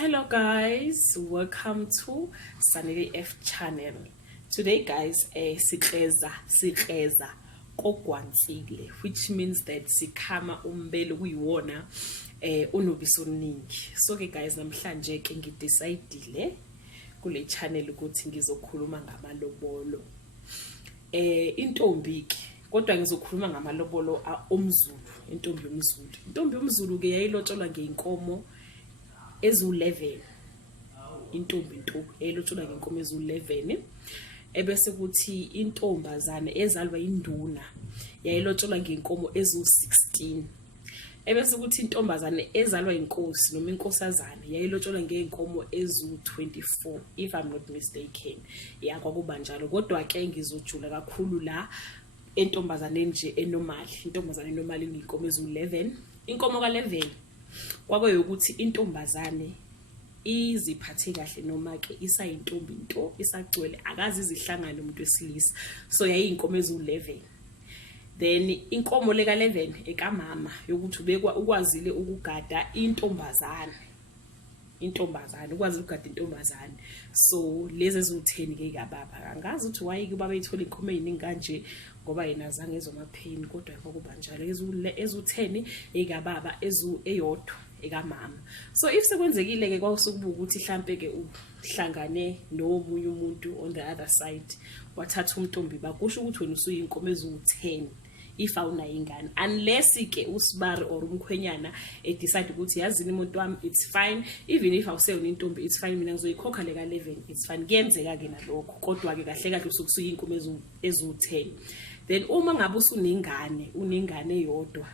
Hello guys, welcome to Sanele F channel. Today guys, sikleza kokwantsile, which means that sikhama umbele kuyiwona unobiso oluningi. So ke guys, namhlanje ke ngidecidile kule channel ukuthi ngizokhuluma ngamalobolo. Intombi ke kodwa ngizokhuluma ngamalobolo omZulu, intombi yoMzulu. Intombi yoMzulu ke yayilotsholwa ngeinkomo ezu-11. Intombi yayilotsholwa ngeinkomo ezu-11. Ebese kuthi intombazane ezalwa induna yayilotsholwa ngeinkomo ezu-16. Ebese kuthi intombazane ezalwa inkosi noma inkosazane yayilotsholwa ngeinkomo ezu-24, if I'm not mistaken. Yakwakuba njalo, kodwa ke ngizojula kakhulu la entombazane nje enormal. Intombazane enormal inkomo ezu-11. Inkomo ka-11 kwabe ukuthi intombazane iziphathe kahle noma ke isayintombi into isagcwele akazi izihlangane umuntu wesilisa, so yayinkomo ezu-11. Then inkomo le ka-11 ekamama yokuthi ubekwa ukwazile ukugada intombazane ukwazi ukugada intombazane. So lezi ezu-10 ke kababa angazi ukuthi why ke baba ithola inkomo eziningi kanje, ngoba yena zange ezomapheni, kodwa kwakuba njalo. Ezu-10 ekababa, eyodwa ekamama. So if sekwenzekile ke kwasukubuka ukuthi mhlambe ke uhlangane nomunye umuntu on the other side wathatha umntombi bakusho ukuthi wena usuyinkomo ezu-10 if awunayo ingane, unless ke usibari or umkhwenyana decide ukuthi yazini umuntu wami it's fine, even if awuseyona intombi it's fine, mina ngizoyikhokha le ka-11 it's fine. Kuyenzeka ke nalokho, kodwa ke kahle kahle usuyinkomo ezu-10. Then uma ngabe unengane eyodwa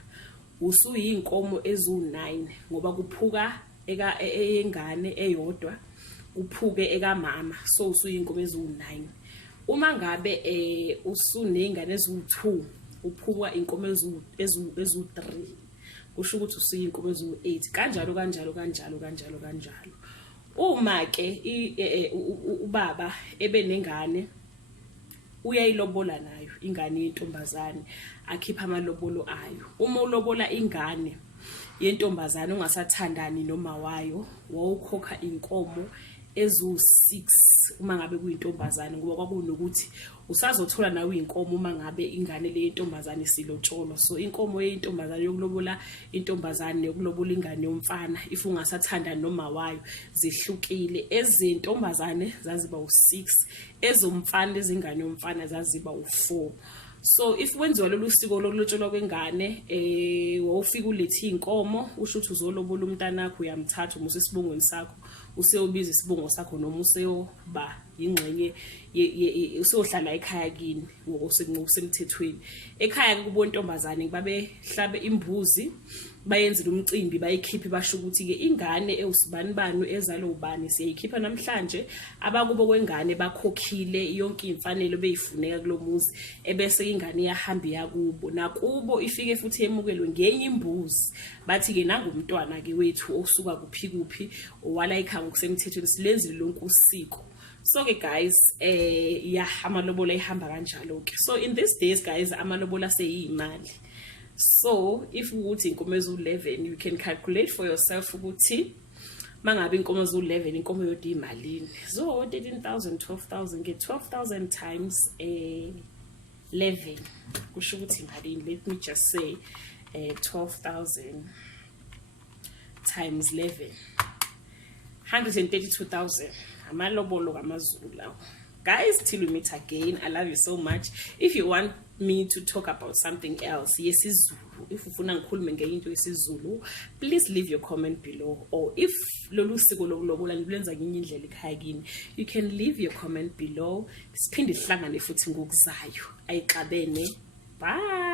usuyinkomo ezu-9, ngoba kuphuka engane eyodwa uphuke ekamama, so usuyinkomo ezu-9. Uma ngabe usunengane ezu-2 uphuka inkomo ezu-3, kusho ukuthi usuyinkomo ezu-8, kanjalo. Uma ke ubaba ebenengane uyayilobola nayo ingane yentombazane, akhipha amalobolo ayo. Uma ulobola ingane yentombazane ungasathandani noma wayo, wawukhokha inkomo ezu-6 uma ngabe kuyintombazane, ngoba kwakunokuthi usazothola nawe inkomo uma ngabe ingane le yentombazane silotsholwa. So inkomo yentombazane yokulobola intombazane yokulobola ingane yomfana if ungasathandani noma wayo zihlukile. Ezintombazane zaziba u6, ezomfana ezingane yomfana zaziba u4. So if wenziwa lolu siko lokulotsholwa kwengane, wawufika ulethe inkomo, usho ukuthi uzolobola umntanakho, uyamthatha umusa isibongweni sakho, useyobiza isibongo sakho noma useyoba ingxenye useyohlala ekhaya kini ngokusemthethweni. Ekhaya kubo intombazane babe hlabe imbuzi, bayenzile umcimbi, bayikhiphe basho ukuthi ke ingane ewusibani ezalo ubani siyayikhipha namhlanje. Abakubo kwengane bakhokhile yonke imfanelo beyifuneka kulomuzi, ebese ingane iyahamba yakubo, nakubo ifike futhi emukelwe ngenye imbuzi, bathi ke nangumntwana ke wethu osuka kuphi owala ikhaya ngokusemthethweni, silenzile lonke usiko. So ke guys, amalobola ihamba kanjalo ke. So in these days guys, amalobola seyimali. So if ukuthi inkomo ezu-11, you can calculate for yourself ukuthi mangabe inkomo ezu-11 inkomo yodwa imalini. So 13,000, 12,000 ke 12,000 times 11 kusho ukuthi imalini. Let me just say 12,000 times 11, 132,000. Amalobolo amaZulu lawo. Guys, till we meet again, I love you so much. If you want me to talk about something else, yesiZulu, if ufuna ngikhulume ngento yesiZulu, please leave your comment below. Or if lolu siko lokulobola nilenza ngenye indlela ekhaya kini, you can leave your comment below. Siphinde sihlangane futhi ngokuzayo. Ayixabene. Bye.